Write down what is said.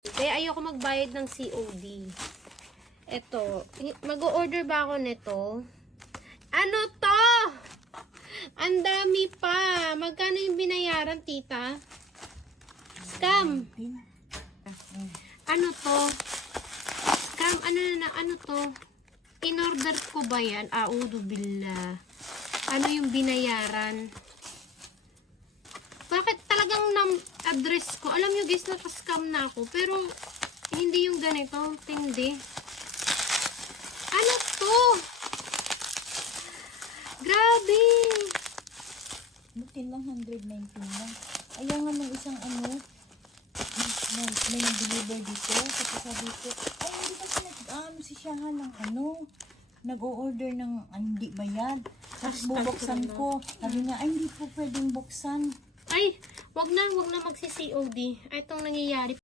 Kaya ayoko magbayad ng COD. Ito, mag-o-order ba ako nito? Ano to? Ang dami pa. Magkano yung binayaran, tita? Scam. Ano to? Scam, ano to? In-order ko ba yan? Audu billah. Ano yung binayaran? Bakit talagang address ko? Alam nyo guys, naka-scam na ako. Pero, hindi yung ganito. Tindi. Ano to? Grabe! Buti lang, 119 lang. Ayaw nga ng isang may nag-deliver dito. Kasi sabi ko, ay hindi kasi si Shahan ng nag-o-order ng hindi bayad. Tapos bubuksan ko. Sabi niya, ay hindi po pwedeng buksan. Ay, wag na magsi-COD. Ay, itong nangyayari.